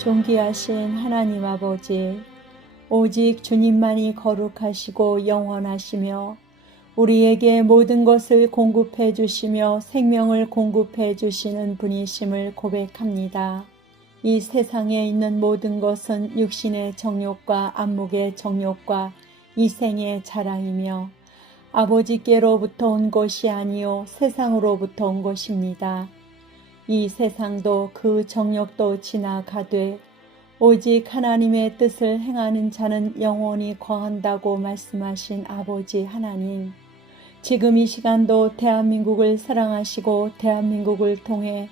존귀하신 하나님 아버지, 오직 주님만이 거룩하시고 영원하시며 우리에게 모든 것을 공급해 주시며 생명을 공급해 주시는 분이심을 고백합니다. 이 세상에 있는 모든 것은 육신의 정욕과 안목의 정욕과 이생의 자랑이며 아버지께로부터 온 것이 아니요 세상으로부터 온 것입니다. 이 세상도 그 정욕도 지나가되 오직 하나님의 뜻을 행하는 자는 영원히 거한다고 말씀하신 아버지 하나님, 지금 이 시간도 대한민국을 사랑하시고 대한민국을 통해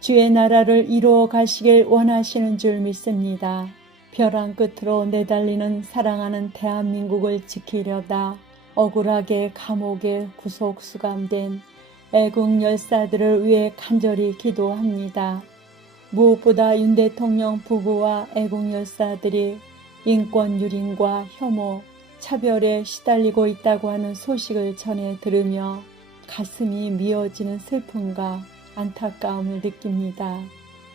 주의 나라를 이루어 가시길 원하시는 줄 믿습니다. 벼랑 끝으로 내달리는 사랑하는 대한민국을 지키려다 억울하게 감옥에 구속 수감된 애국 열사들을 위해 간절히 기도합니다. 무엇보다 윤 대통령 부부와 애국 열사들이 인권 유린과 혐오, 차별에 시달리고 있다고 하는 소식을 전해 들으며 가슴이 미어지는 슬픔과 안타까움을 느낍니다.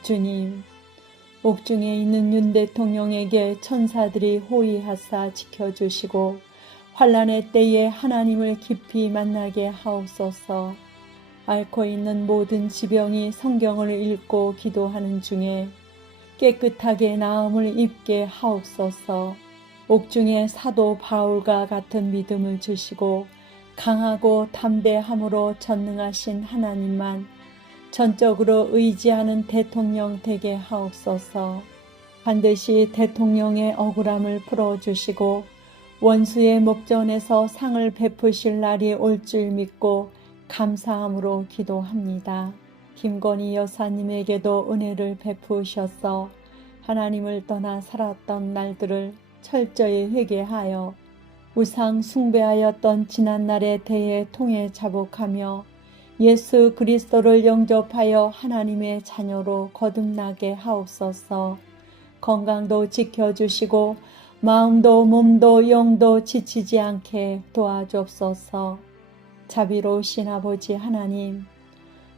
주님, 옥중에 있는 윤 대통령에게 천사들이 호위하사 지켜주시고 환난의 때에 하나님을 깊이 만나게 하옵소서. 앓고 있는 모든 지병이 성경을 읽고 기도하는 중에 깨끗하게 나음을 입게 하옵소서. 옥중에 사도 바울과 같은 믿음을 주시고 강하고 담대함으로 전능하신 하나님만 전적으로 의지하는 대통령 되게 하옵소서. 반드시 대통령의 억울함을 풀어주시고 원수의 목전에서 상을 베푸실 날이 올 줄 믿고 감사함으로 기도합니다. 김건희 여사님에게도 은혜를 베푸셔서 하나님을 떠나 살았던 날들을 철저히 회개하여 우상 숭배하였던 지난날에 대해 통해 자복하며 예수 그리스도를 영접하여 하나님의 자녀로 거듭나게 하옵소서. 건강도 지켜주시고 마음도 몸도 영도 지치지 않게 도와주옵소서. 자비로우신 아버지 하나님,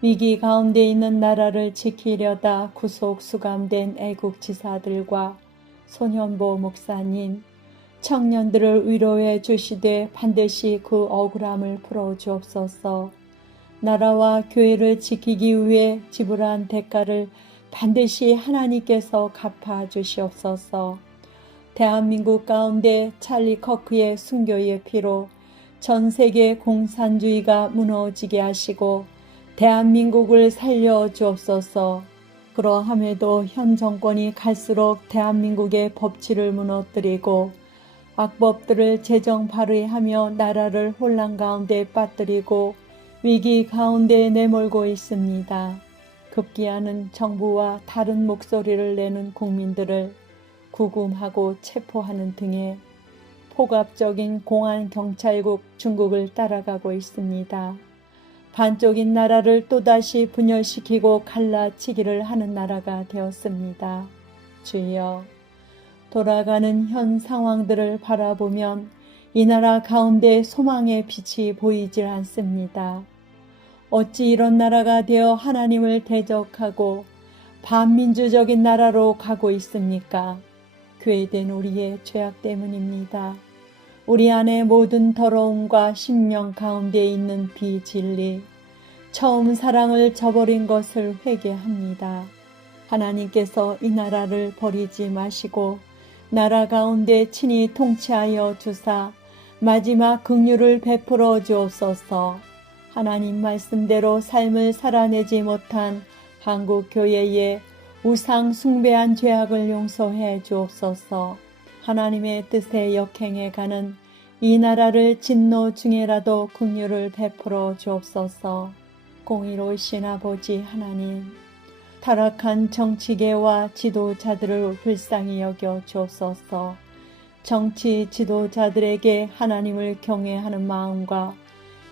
위기 가운데 있는 나라를 지키려다 구속 수감된 애국지사들과 손현보 목사님, 청년들을 위로해 주시되 반드시 그 억울함을 풀어주옵소서. 나라와 교회를 지키기 위해 지불한 대가를 반드시 하나님께서 갚아주시옵소서. 대한민국 가운데 찰리 커크의 순교의 피로 전 세계 공산주의가 무너지게 하시고 대한민국을 살려주옵소서. 그러함에도 현 정권이 갈수록 대한민국의 법치를 무너뜨리고 악법들을 제정 발의하며 나라를 혼란 가운데 빠뜨리고 위기 가운데 내몰고 있습니다. 급기야는 정부와 다른 목소리를 내는 국민들을 구금하고 체포하는 등의 포갑적인 공안 경찰국 중국을 따라가고 있습니다. 반쪽인 나라를 또다시 분열시키고 갈라치기를 하는 나라가 되었습니다. 주여, 돌아가는 현 상황들을 바라보면 이 나라 가운데 소망의 빛이 보이질 않습니다. 어찌 이런 나라가 되어 하나님을 대적하고 반민주적인 나라로 가고 있습니까? 괴된 우리의 죄악 때문입니다. 우리 안에 모든 더러움과 심령 가운데 있는 비진리, 처음 사랑을 저버린 것을 회개합니다. 하나님께서 이 나라를 버리지 마시고 나라 가운데 친히 통치하여 주사 마지막 긍휼을 베풀어 주옵소서. 하나님 말씀대로 삶을 살아내지 못한 한국교회의 우상 숭배한 죄악을 용서해 주옵소서. 하나님의 뜻에 역행해가는 이 나라를 진노 중에라도 긍휼을 베풀어 주옵소서. 공의로우신 아버지 하나님, 타락한 정치계와 지도자들을 불쌍히 여겨 주옵소서. 정치 지도자들에게 하나님을 경외하는 마음과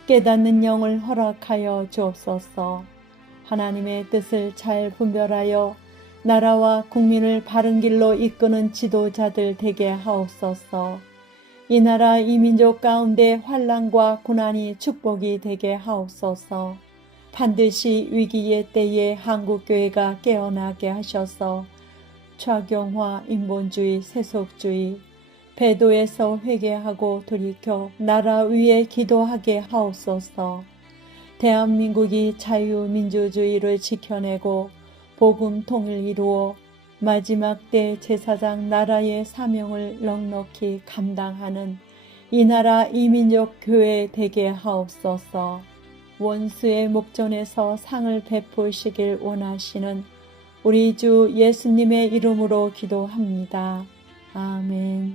깨닫는 영을 허락하여 주옵소서. 하나님의 뜻을 잘 분별하여 나라와 국민을 바른 길로 이끄는 지도자들 되게 하옵소서. 이 나라 이 민족 가운데 환난과 고난이 축복이 되게 하옵소서. 반드시 위기의 때에 한국교회가 깨어나게 하셔서 좌경화, 인본주의, 세속주의, 배도에서 회개하고 돌이켜 나라 위에 기도하게 하옵소서. 대한민국이 자유민주주의를 지켜내고 복음 통일 이루어 마지막 때 제사장 나라의 사명을 넉넉히 감당하는 이 나라 이민족 교회 되게 하옵소서. 원수의 목전에서 상을 베푸시길 원하시는 우리 주 예수님의 이름으로 기도합니다. 아멘.